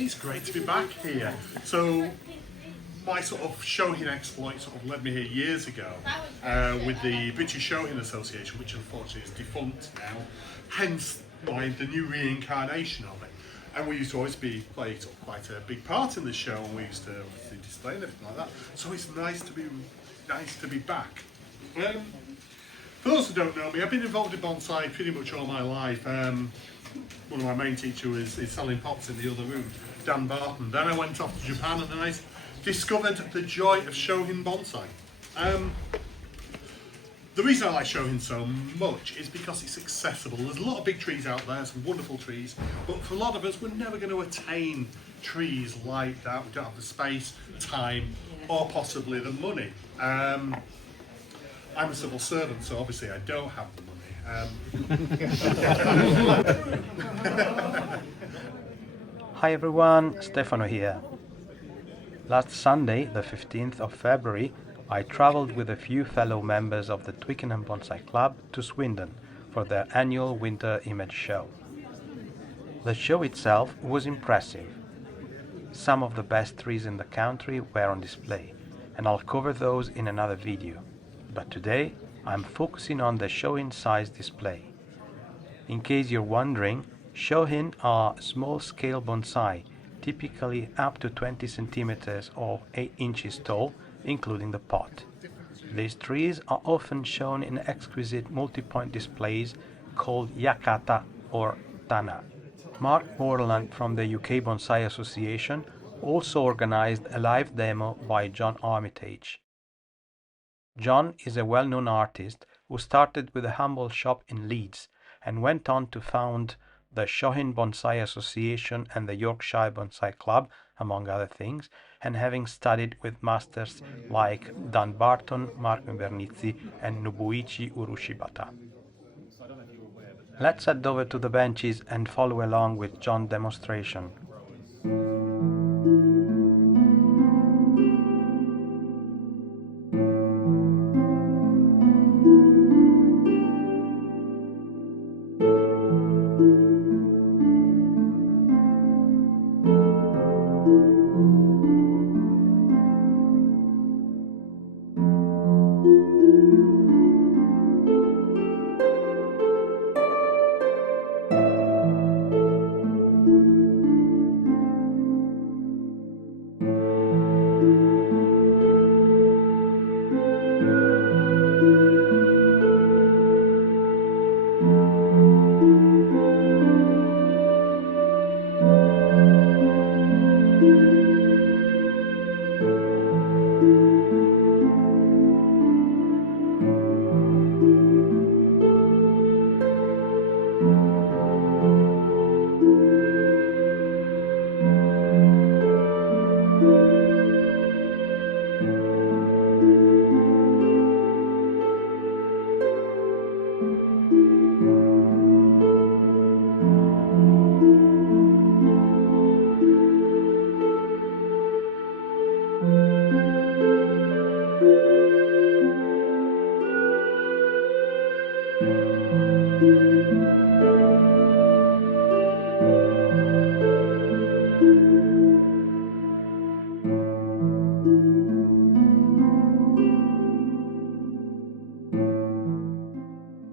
It's great to be back here. So my sort of Shohin exploit sort of led me here years ago with the British Shohin Association, which unfortunately is defunct now, hence the new reincarnation of it. And we used to always play sort of quite a big part in the show, and we used to obviously display and everything like that. So it's nice to be back. For those who don't know me, I've been involved in bonsai pretty much all my life. One of my main teachers is selling pots in the other room, Barton. Then I went off to Japan and then I discovered the joy of Shohin bonsai. The reason I like Shohin so much is because it's accessible. There's a lot of big trees out there, some wonderful trees, but for a lot of us, we're never going to attain trees like that. We don't have the space, time, or possibly the money. I'm a civil servant, so obviously I don't have the money. Hi everyone, Stefano here. Last Sunday, the 15th of February, I travelled with a few fellow members of the Twickenham Bonsai Club to Swindon for their annual winter image show. The show itself was impressive. Some of the best trees in the country were on display, and I'll cover those in another video. But today, I'm focusing on the Shohin size display. In case you're wondering, Shohin are small-scale bonsai, typically up to 20 centimeters or 8 inches tall, including the pot. These trees are often shown in exquisite multi-point displays called Yakata or Tana. Mark Moreland from the UK Bonsai Association also organized a live demo by John Armitage. John is a well-known artist who started with a humble shop in Leeds and went on to found the Shohin Bonsai Association and the Yorkshire Bonsai Club, among other things, and having studied with masters like Dan Barton, Mark Invernizzi and Nobuichi Urushibata. Let's head over to the benches and follow along with John's demonstration.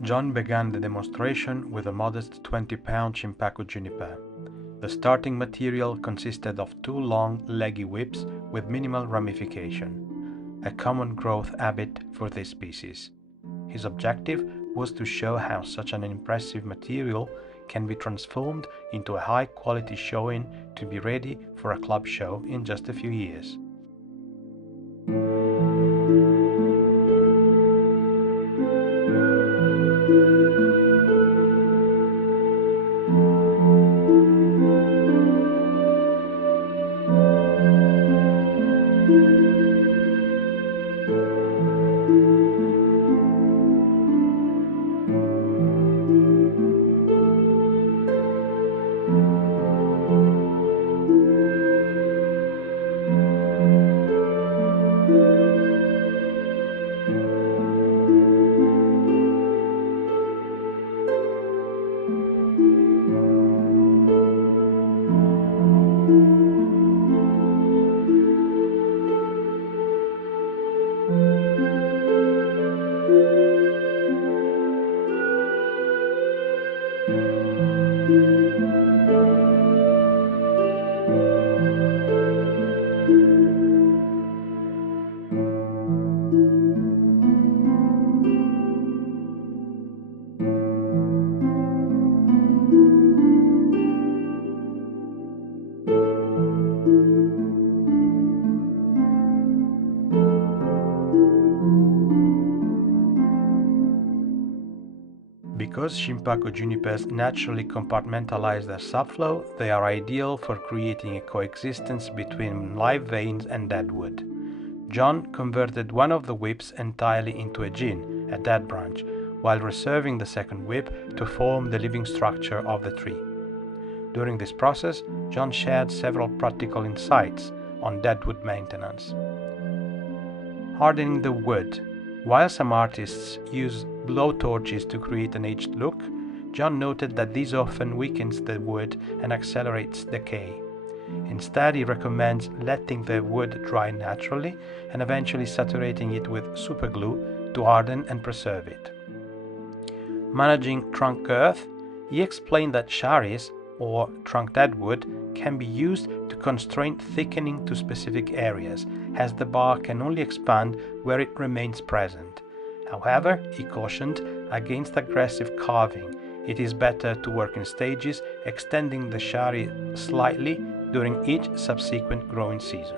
John began the demonstration with a modest 20-pound Shimpaku Juniper. The starting material consisted of 2 long, leggy whips with minimal ramification, a common growth habit for this species. His objective was to show how such an impressive material can be transformed into a high-quality Shohin to be ready for a club show in just a few years. Because Shimpaku junipers naturally compartmentalize their subflow, they are ideal for creating a coexistence between live veins and deadwood. John converted one of the whips entirely into a Jin, a dead branch, while reserving the second whip to form the living structure of the tree. During this process, John shared several practical insights on deadwood maintenance. Hardening the wood. While some artists use blowtorches to create an aged look, John noted that this often weakens the wood and accelerates decay. Instead, he recommends letting the wood dry naturally and eventually saturating it with superglue to harden and preserve it. Managing trunk girth. He explained that Sharis, or trunk deadwood, can be used to constrain thickening to specific areas, as the bark can only expand where it remains present. However, he cautioned against aggressive carving. It is better to work in stages, extending the shari slightly during each subsequent growing season.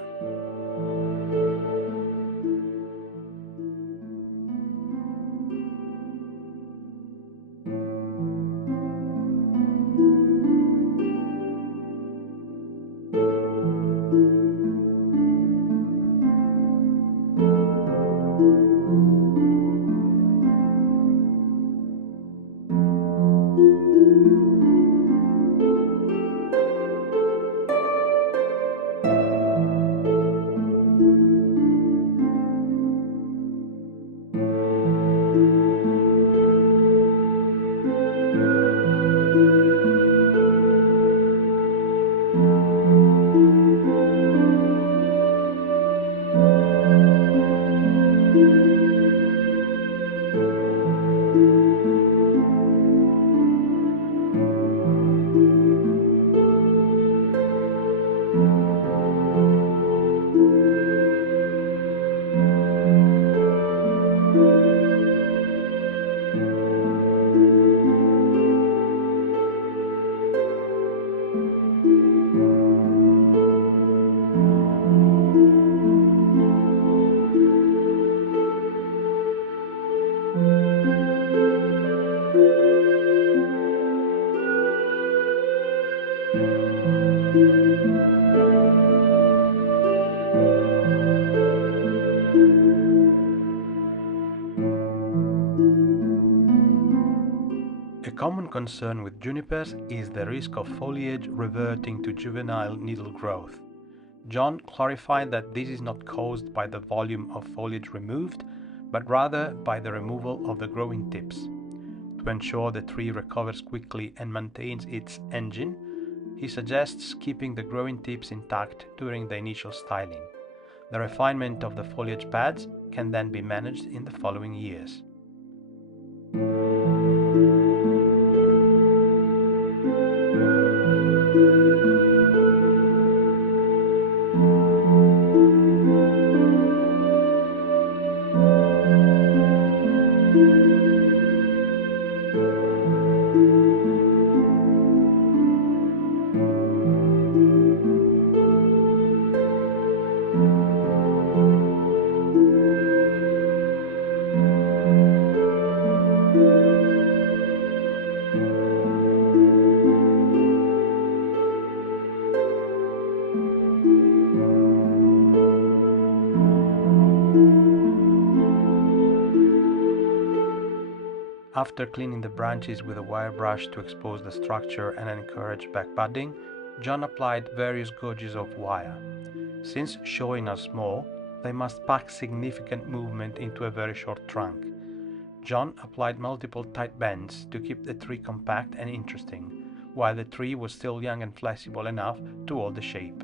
A common concern with junipers is the risk of foliage reverting to juvenile needle growth. John clarified that this is not caused by the volume of foliage removed, but rather by the removal of the growing tips. To ensure the tree recovers quickly and maintains its engine, he suggests keeping the growing tips intact during the initial styling. The refinement of the foliage pads can then be managed in the following years. After cleaning the branches with a wire brush to expose the structure and encourage back budding, John applied various gauges of wire. Since shohin are small, they must pack significant movement into a very short trunk. John applied multiple tight bends to keep the tree compact and interesting, while the tree was still young and flexible enough to hold the shape.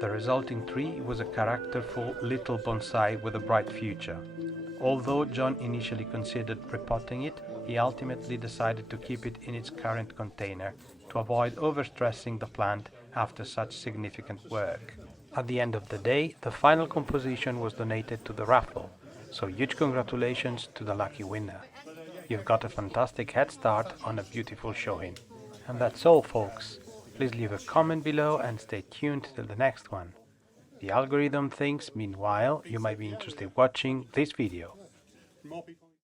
The resulting tree was a characterful little bonsai with a bright future. Although John initially considered repotting it, he ultimately decided to keep it in its current container to avoid overstressing the plant after such significant work. At the end of the day, the final composition was donated to the Raffle, so huge congratulations to the lucky winner. You've got a fantastic head start on a beautiful Shohin. And that's all, folks. Please leave a comment below and stay tuned till the next one. The algorithm thinks, meanwhile, you might be interested in watching this video. More people.